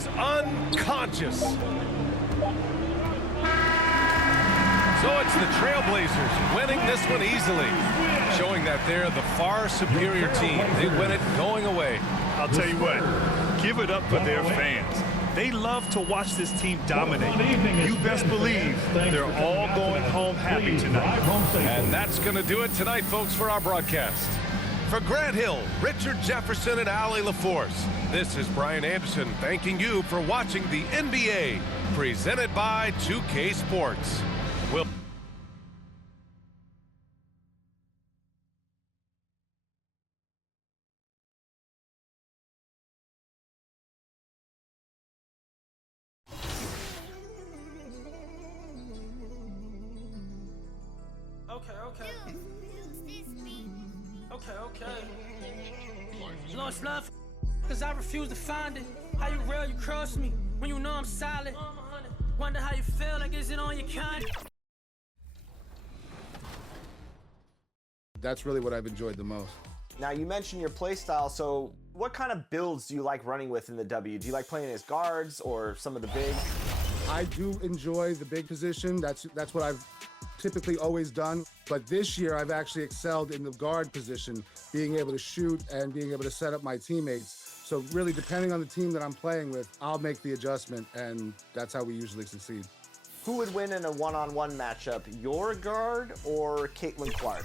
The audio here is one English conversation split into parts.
is unconscious. So it's the Trailblazers winning this one easily, showing that they're the far superior team. They win it going away. I'll tell you what, give it up for their fans. They love to watch this team dominate. You best believe they're all going home happy tonight. And that's going to do it tonight, folks, for our broadcast. For Grant Hill, Richard Jefferson, and Allie LaForce, this is Brian Anderson thanking you for watching the NBA, presented by 2K Sports. We'll Okay. You know it's love, cause I refuse to find it. How you real, you crush me, when you know I'm solid. Wonder how you feel, like is it on your kind? That's really what I've enjoyed the most. Now, you mentioned your play style, so what kind of builds do you like running with in the W? Do you like playing as guards or some of the bigs? I do enjoy the big position. That's what I've typically always done. But this year, I've actually excelled in the guard position, being able to shoot and being able to set up my teammates. So really, depending on the team that I'm playing with, I'll make the adjustment, and that's how we usually succeed. Who would win in a one-on-one matchup, your guard or Caitlin Clark?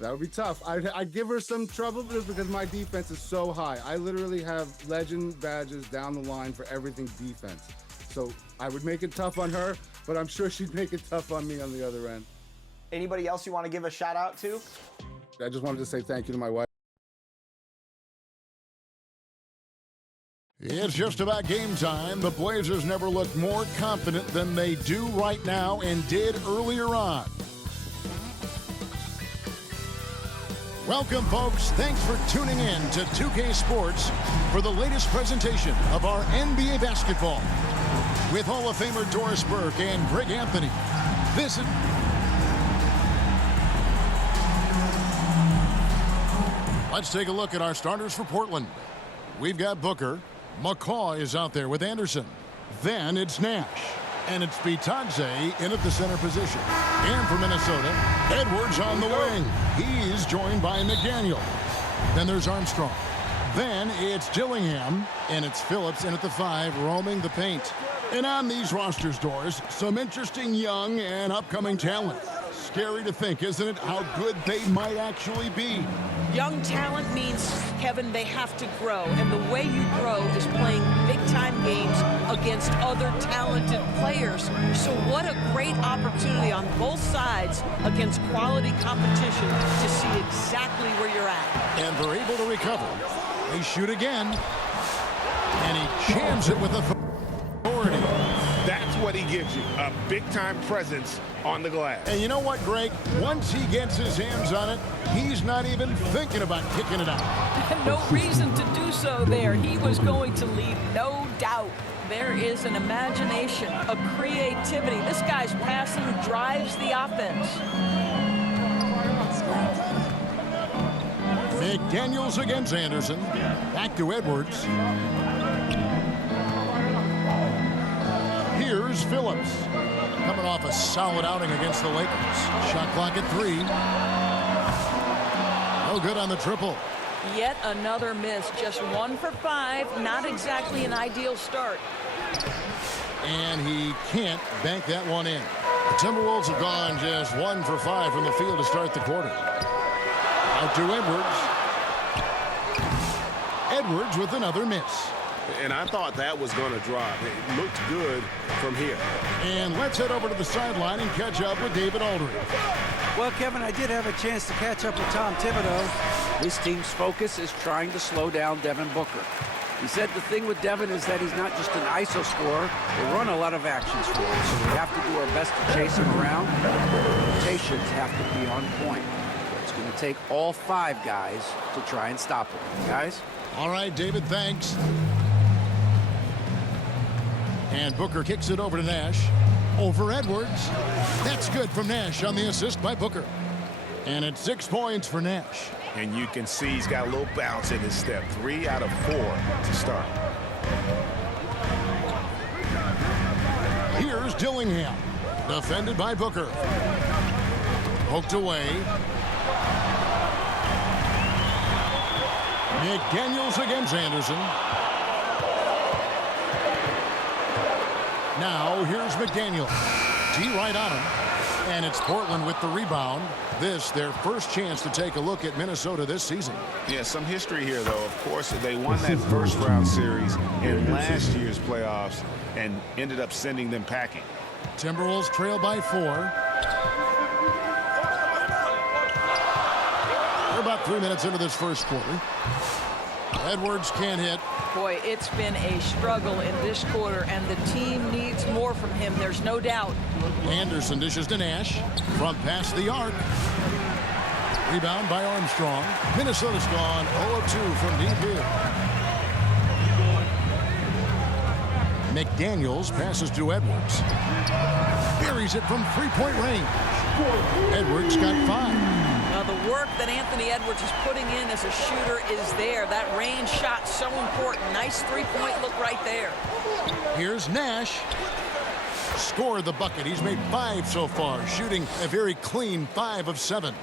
That would be tough. I'd give her some trouble just because my defense is so high. I literally have legend badges down the line for everything defense. So I would make it tough on her, but I'm sure she'd make it tough on me on the other end. Anybody else you want to give a shout out to? I just wanted to say thank you to my wife. It's just about game time. The Blazers never looked more confident than they do right now and did earlier on. Welcome, folks. Thanks for tuning in to 2K Sports for the latest presentation of our NBA basketball. With Hall of Famer Doris Burke and Greg Anthony. Visit. Let's take a look at our starters for Portland. We've got Booker. McCaw is out there with Anderson. Then it's Nash. And it's Bitadze in at the center position. And for Minnesota, Edwards on the wing. He's joined by McDaniel. Then there's Armstrong. Then it's Dillingham. And it's Phillips in at the 5, roaming the paint. And on these rosters, Doris, some interesting young and upcoming talent. Scary to think, isn't it, how good they might actually be? Young talent means, Kevin, they have to grow. And the way you grow is playing big-time games against other talented players. So what a great opportunity on both sides against quality competition to see exactly where you're at. And they're able to recover. They shoot again. And he jams it with authority. That's what he gives you, a big-time presence on the glass. And you know what, Greg? Once he gets his hands on it, he's not even thinking about kicking it out. No reason to do so there. He was going to lead, no doubt. There is an imagination, a creativity. This guy's passing drives the offense. McDaniels against Anderson. Back to Edwards. Here's Phillips. Coming off a solid outing against the Lakers. Shot clock at 3. No good on the triple. Yet another miss. Just 1 for 5. Not exactly an ideal start. And he can't bank that one in. The Timberwolves have gone just 1 for 5 from the field to start the quarter. Out to Edwards. Edwards with another miss. And I thought that was going to drop. It looked good from here. And let's head over to the sideline and catch up with David Aldridge. Well, Kevin, I did have a chance to catch up with Tom Thibodeau. This team's focus is trying to slow down Devin Booker. He said the thing with Devin is that he's not just an ISO scorer. They run a lot of actions for him, so we have to do our best to chase him around. Rotations have to be on point. It's going to take all 5 guys to try and stop him. Guys? All right, David, thanks. And Booker kicks it over to Nash. Over Edwards. That's good from Nash on the assist by Booker. And it's 6 points for Nash. And you can see he's got a little bounce in his step. 3 out of 4 to start. Here's Dillingham. Defended by Booker. Poked away. McDaniels against Anderson. Now here's McDaniel. D right on him. And it's Portland with the rebound. This, their first chance to take a look at Minnesota this season. Yeah, some history here, though. Of course, they won that first round series in last year's playoffs and ended up sending them packing. Timberwolves trail by 4. We're about 3 minutes into this first quarter. Edwards can't hit. Boy, it's been a struggle in this quarter, and the team needs more from him. There's no doubt. Anderson dishes to Nash from past the arc. Rebound by Armstrong. Minnesota's gone 0 of 2 from deep here. McDaniels passes to Edwards. Buries it from three-point range. Edwards got 5. Now, the work that Anthony Edwards is putting in as a shooter is there. That range shot so important. Nice three-point look right there. Here's Nash. Scored the bucket. He's made 5 so far, shooting a very clean 5 of 7.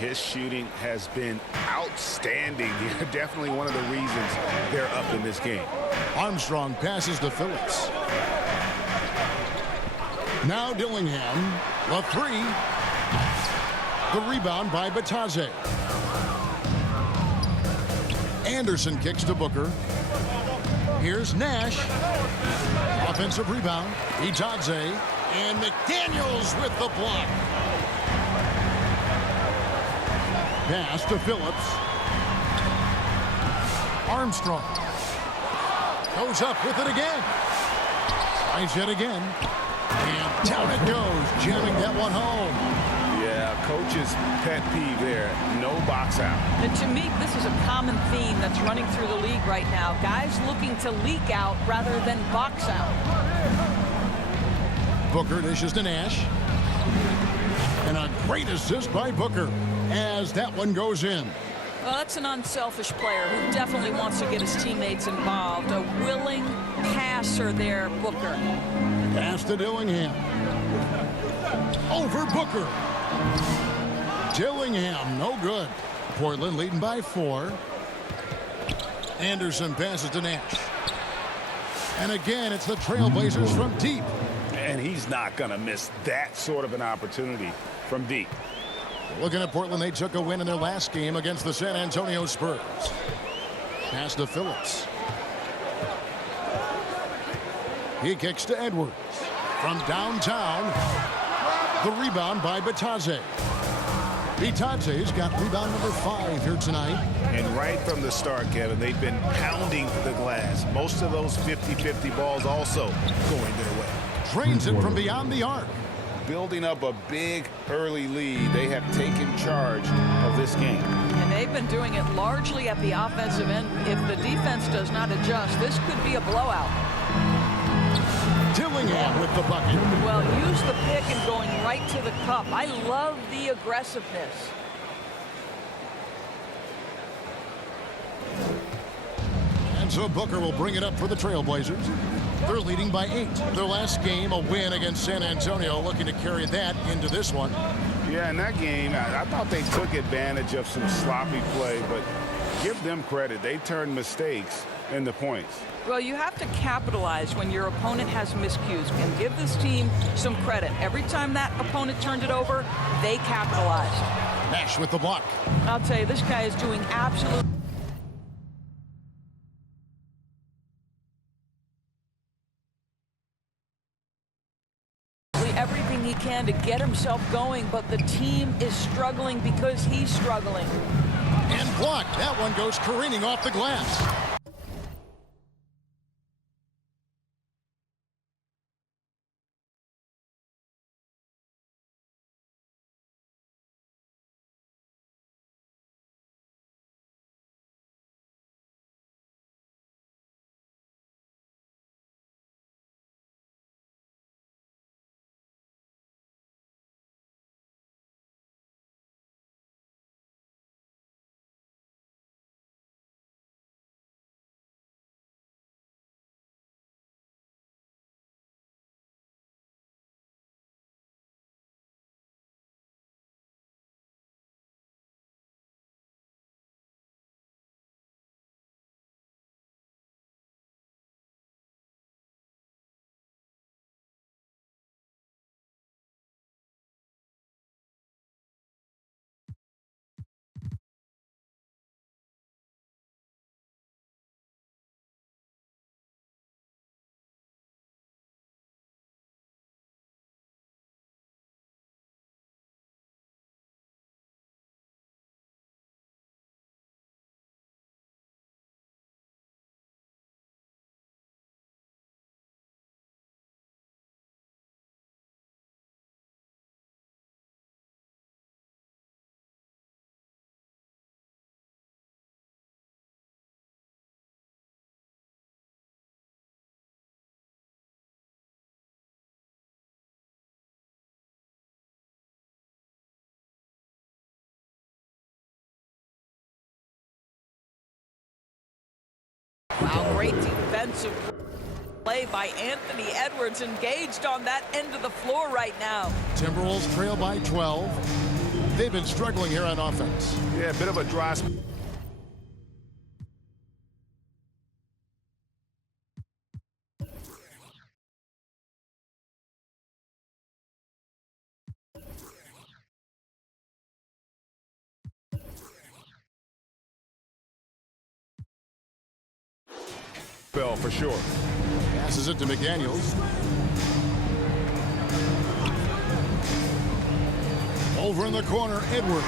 His shooting has been outstanding. Definitely one of the reasons they're up in this game. Armstrong passes to Phillips. Now Dillingham, the 3. The rebound by Batadze. Anderson kicks to Booker. Here's Nash. Offensive rebound. Batadze. And McDaniels with the block. Pass to Phillips. Armstrong. Goes up with it again. Tries yet again. And down it goes, jamming that one home. Yeah, coach's pet peeve there. No box out. And to me, this is a common theme that's running through the league right now. Guys looking to leak out rather than box out. Booker dishes to Nash. And a great assist by Booker as that one goes in. Well, that's an unselfish player who definitely wants to get his teammates involved. A willing passer there, Booker. Pass to Dillingham. Over Booker. Dillingham, no good. Portland leading by 4. Anderson passes to Nash. And again, it's the Trailblazers from deep. And he's not going to miss that sort of an opportunity from deep. Looking at Portland, they took a win in their last game against the San Antonio Spurs. Pass to Phillips. He kicks to Edwards. From downtown, the rebound by Batadze. Batadze's got rebound number 5 here tonight. And right from the start, Kevin, they've been pounding the glass. Most of those 50-50 balls also going their way. Drains it from beyond the arc. Building up a big early lead, they have taken charge of this game. And they've been doing it largely at the offensive end. If the defense does not adjust, this could be a blowout. Dillingham with the bucket. Well, use the pick and going right to the cup. I love the aggressiveness. And so Booker will bring it up for the Trailblazers. They're leading by 8. Their last game, a win against San Antonio, looking to carry that into this one. Yeah, in that game, I thought they took advantage of some sloppy play, but give them credit. They turned mistakes into points. Well, you have to capitalize when your opponent has miscues and give this team some credit. Every time that opponent turned it over, they capitalized. Nash with the block. I'll tell you, this guy is doing absolutely everything he can to get himself going, but the team is struggling because he's struggling. And blocked. That one goes careening off the glass. Wow, great defensive play by Anthony Edwards, engaged on that end of the floor right now. Timberwolves trail by 12. They've been struggling here on offense. Yeah, a bit of a dry spell for sure. Passes it to McDaniels. Over in the corner, Edwards.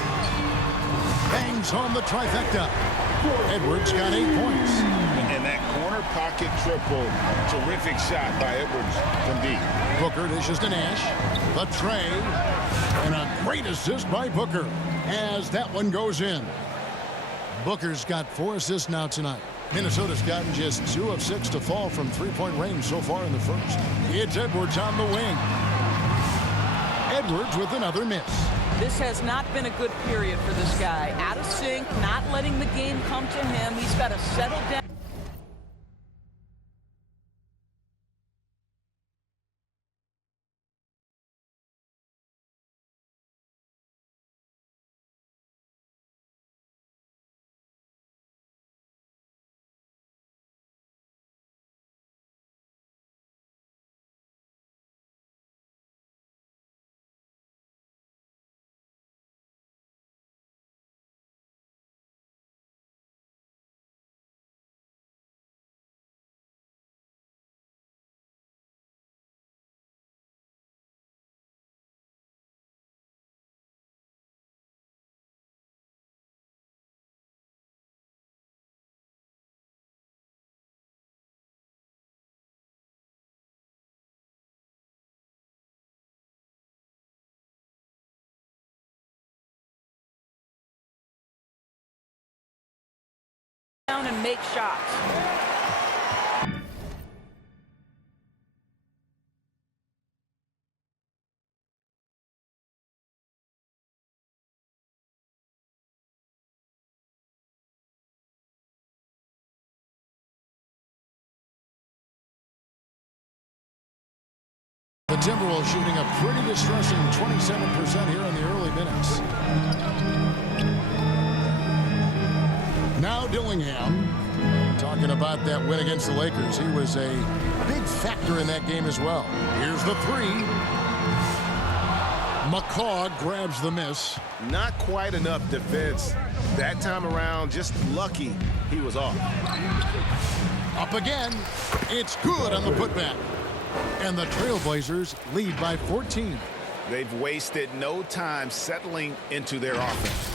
Bangs home the trifecta. Edwards got 8 points. And that corner pocket triple, terrific shot by Edwards from deep. Booker dishes to Nash. The tray. And a great assist by Booker as that one goes in. Booker's got 4 assists now tonight. Minnesota's gotten just 2 of 6 to fall from three-point range so far in the first. It's Edwards on the wing. Edwards with another miss. This has not been a good period for this guy. Out of sync, not letting the game come to him. He's got to settle down. Down and make shots. The Timberwolves shooting a pretty distressing 27% here in the early minutes. Now Dillingham, talking about that win against the Lakers. He was a big factor in that game as well. Here's the 3. McCaw grabs the miss. Not quite enough defense that time around. Just lucky he was off. Up again. It's good on the putback. And the Trailblazers lead by 14. They've wasted no time settling into their offense.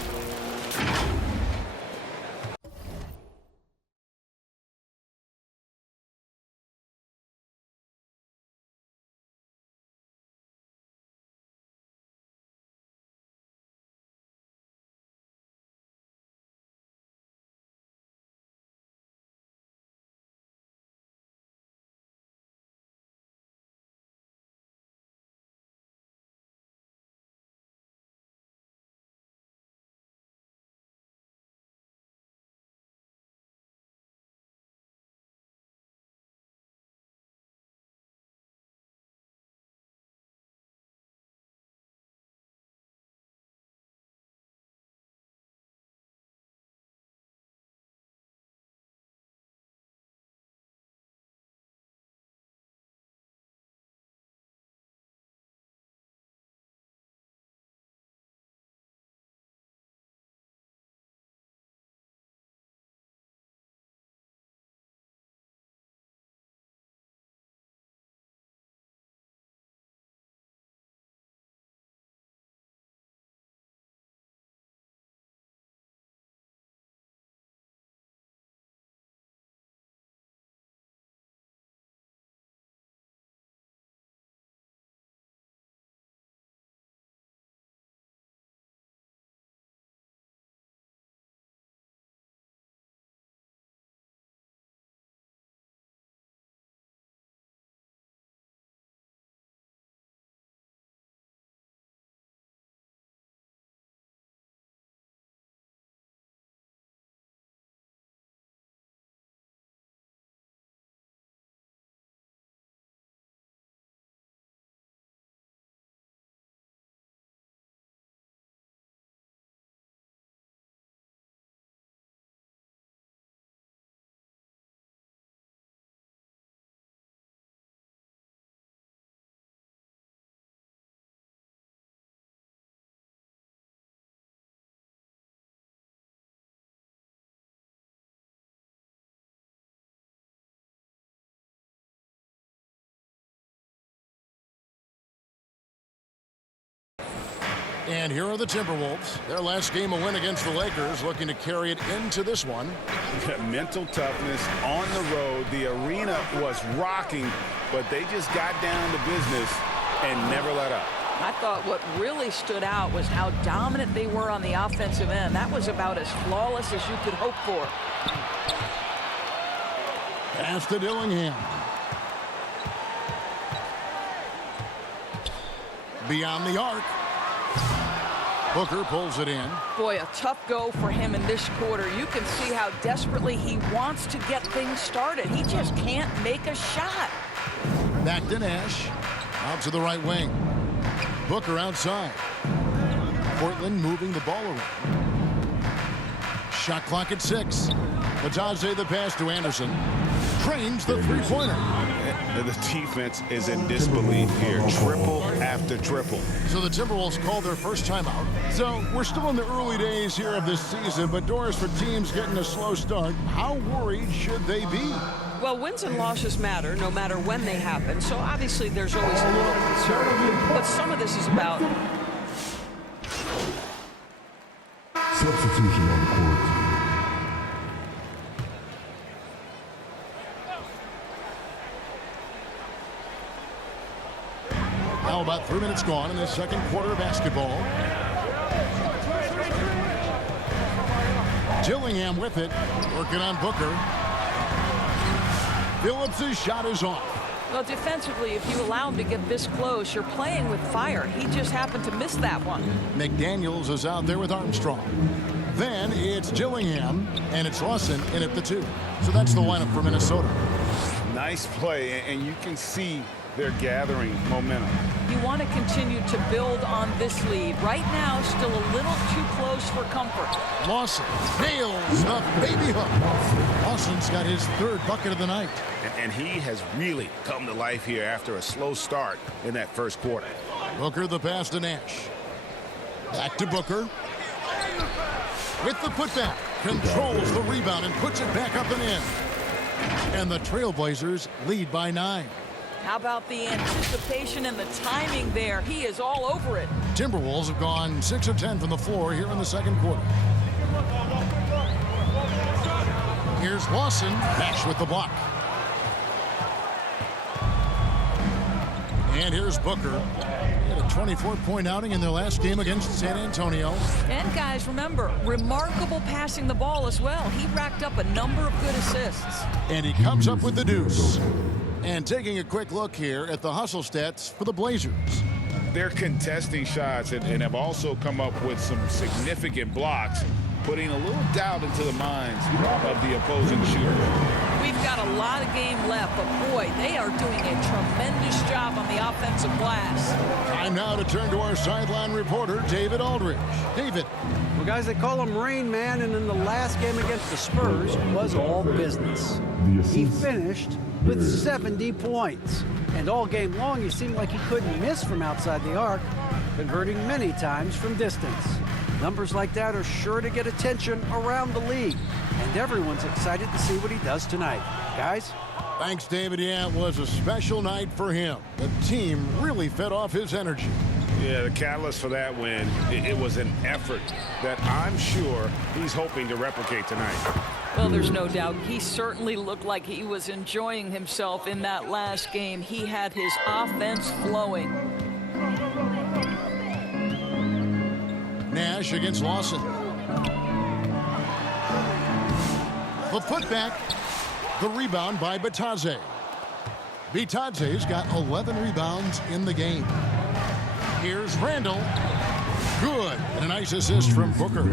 And here are the Timberwolves. Their last game a win against the Lakers, looking to carry it into this one. Mental toughness on the road. The arena was rocking, but they just got down to business and never let up. I thought what really stood out was how dominant they were on the offensive end. That was about as flawless as you could hope for. Pass to Dillingham. Beyond the arc. Booker pulls it in. Boy, a tough go for him in this quarter. You can see how desperately he wants to get things started. He just can't make a shot. Back to Nash. Out to the right wing. Booker outside. Portland moving the ball around. Shot clock at 6. Bitadze the pass to Anderson. Trains the three-pointer. The defense is in disbelief here. Triple after triple. So the Timberwolves call their first timeout. So we're still in the early days here of this season, but Doris, for teams getting a slow start, how worried should they be? Well, wins and losses matter no matter when they happen, so obviously there's always a little concern. But some of this is about... Substitution on the court. Now about 3 minutes gone in the second quarter of basketball. Dillingham with it, working on Booker. Phillips' shot is off. Well, defensively, if you allow him to get this close, you're playing with fire. He just happened to miss that one. McDaniels is out there with Armstrong. Then it's Dillingham, and it's Lawson in at the 2. So that's the lineup for Minnesota. Nice play, and you can see they're gathering momentum. You want to continue to build on this lead. Right now, still a little too close for comfort. Lawson nails the baby hook. Lawson's got his 3rd bucket of the night. And he has really come to life here after a slow start in that first quarter. Booker the pass to Nash. Back to Booker. With the putback. Controls the rebound and puts it back up and in. And the Trailblazers lead by 9. How about the anticipation and the timing there? He is all over it. Timberwolves have gone 6 of 10 from the floor here in the second quarter. Here's Lawson. Nash with the block. And here's Booker. He had a 24-point outing in their last game against San Antonio. And guys, remember, remarkable passing the ball as well. He racked up a number of good assists. And he comes up with the deuce. And taking a quick look here at the hustle stats for the Blazers. They're contesting shots and have also come up with some significant blocks, putting a little doubt into the minds of the opposing shooter. We've got a lot of game left, but boy, they are doing a tremendous job on the offensive glass. Time now to turn to our sideline reporter, David Aldridge. David. Well, guys, they call him Rain Man, and in the last game against the Spurs, it was all business. He finished with 70 points. And all game long, he seemed like he couldn't miss from outside the arc, converting many times from distance. Numbers like that are sure to get attention around the league, and everyone's excited to see what he does tonight. Guys? Thanks, David. Yeah, it was a special night for him. The team really fed off his energy. Yeah, the catalyst for that win, it was an effort that I'm sure he's hoping to replicate tonight. Well, there's no doubt. He certainly looked like he was enjoying himself in that last game. He had his offense flowing. Nash against Lawson. The putback. The rebound by Bitadze. Bitadze's got 11 rebounds in the game. Here's Randall. Good. And a nice assist from Booker.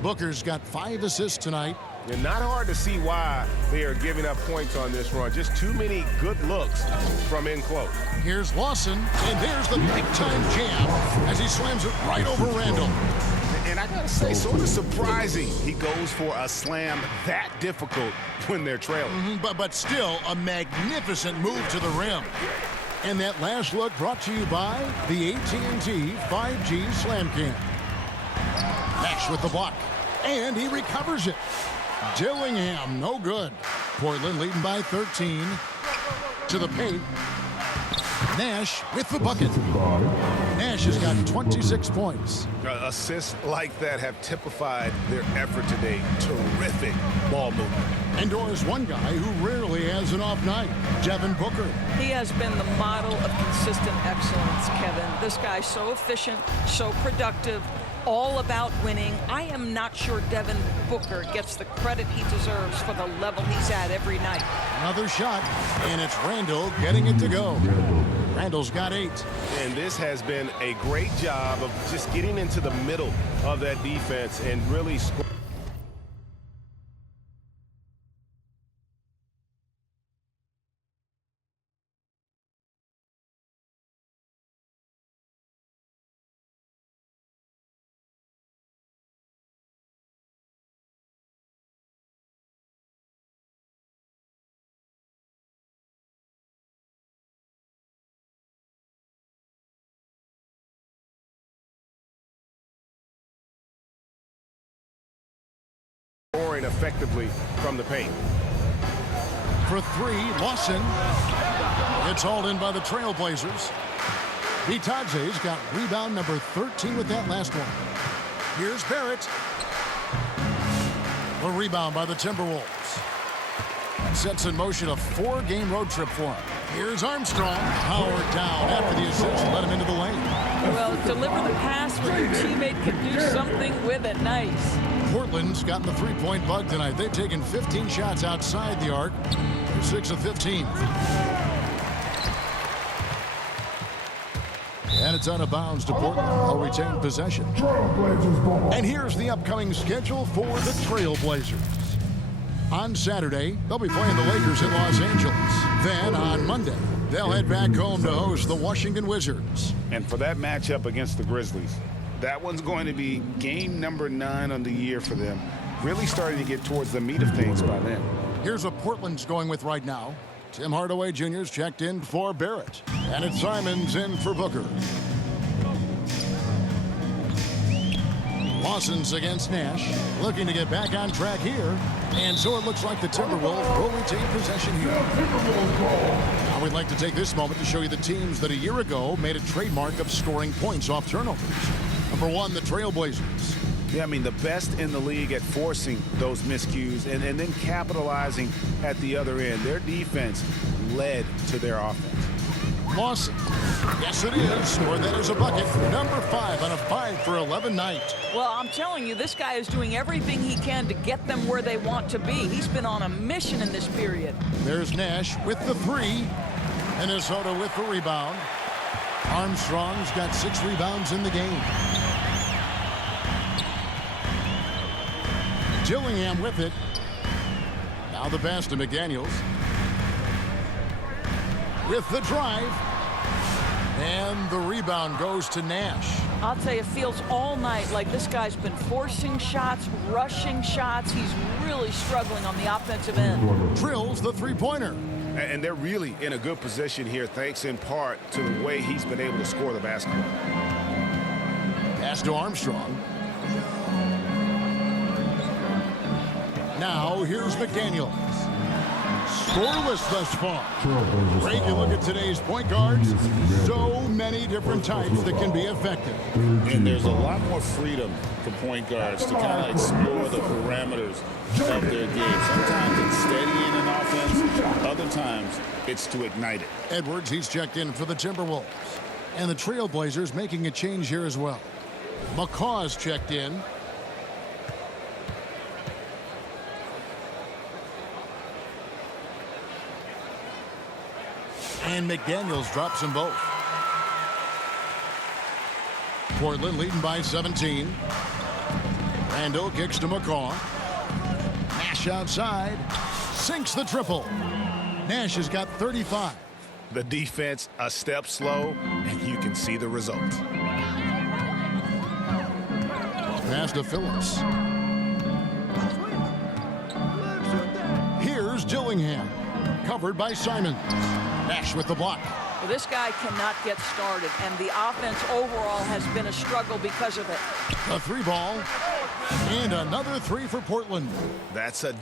Booker's got 5 assists tonight. And not hard to see why they are giving up points on this run. Just too many good looks from in close. Here's Lawson, and there's the big-time jam as he slams it right over Randall. And I gotta say, sort of surprising he goes for a slam that difficult when they're trailing. But still a magnificent move to the rim. And that last look brought to you by the AT&T 5G Slam Cam. Nash with the block, and he recovers it. Dillingham, no good. Portland leading by 13. To the paint. Nash with the bucket. Nash Nash has got 26 points. Assists like that have typified their effort today. Terrific ball movement. And Doris, one guy who rarely has an off night, Devin Booker. He has been the model of consistent excellence, Kevin. This guy's so efficient, so productive, all about winning. I am not sure Devin Booker gets the credit he deserves for the level he's at every night. Another shot, and it's Randall getting it to go. Randall's got 8. And this has been a great job of just getting into the middle of that defense and really scoring. Effectively from the paint. For 3, Lawson. It's hauled in by the Trailblazers. Bitadze's got rebound number 13 with that last one. Here's Barrett. The rebound by the Timberwolves. Sets in motion a 4-game road trip for him. Here's Armstrong. Powered down after the assist. Let him into the lane. Well, deliver the pass when your teammate can do something with it. Nice. Portland's got the 3-point bug tonight. They've taken 15 shots outside the arc. They're 6 of 15. And it's out of bounds to Portland. They'll retain possession. And here's the upcoming schedule for the Trailblazers. On Saturday, they'll be playing the Lakers in Los Angeles. Then on Monday, they'll head back home to host the Washington Wizards. And for that matchup against the Grizzlies, that one's going to be game number 9 on the year for them. Really starting to get towards the meat of things by then. Here's what Portland's going with right now. Tim Hardaway Jr.'s checked in for Barrett. And it's Simons in for Booker. Lawson's against Nash. Looking to get back on track here. And so it looks like the Timberwolves will retain possession here. Now we'd like to take this moment to show you the teams that a year ago made a trademark of scoring points off turnovers. Number 1, the Trailblazers. Yeah, I mean, the best in the league at forcing those miscues and then capitalizing at the other end. Their defense led to their offense. Lawson. Yes, it is. Or that is a bucket. Number 5 on a 5-for-11 night. Well, I'm telling you, this guy is doing everything he can to get them where they want to be. He's been on a mission in this period. There's Nash with the 3. Minnesota with the rebound. Armstrong's got 6 rebounds in the game. Dillingham with it. Now the pass to McDaniels. With the drive. And the rebound goes to Nash. I'll tell you, it feels all night like this guy's been forcing shots, rushing shots. He's really struggling on the offensive end. Drills the 3-pointer. And they're really in a good position here, thanks in part to the way he's been able to score the basketball. Pass to Armstrong. Now here's McDaniels. Scoreless thus far. Great, you look at today's point guards. So many different types that can be effective. And there's a lot more freedom for point guards to kind of explore the parameters of their game. Sometimes it's steadying an offense. Other times it's to ignite it. Edwards, he's checked in for the Timberwolves. And the Trailblazers making a change here as well. McCaw's checked in. And McDaniels drops them both. Portland leading by 17. Randall kicks to McCaw. Nash outside. Sinks the triple. Nash has got 35. The defense a step slow, and you can see the result. Pass to Phillips. Here's Dillingham. Covered by Simons. Nash with the block. Well, this guy cannot get started, and the offense overall has been a struggle because of it. A 3 ball. And another 3 for Portland. That's a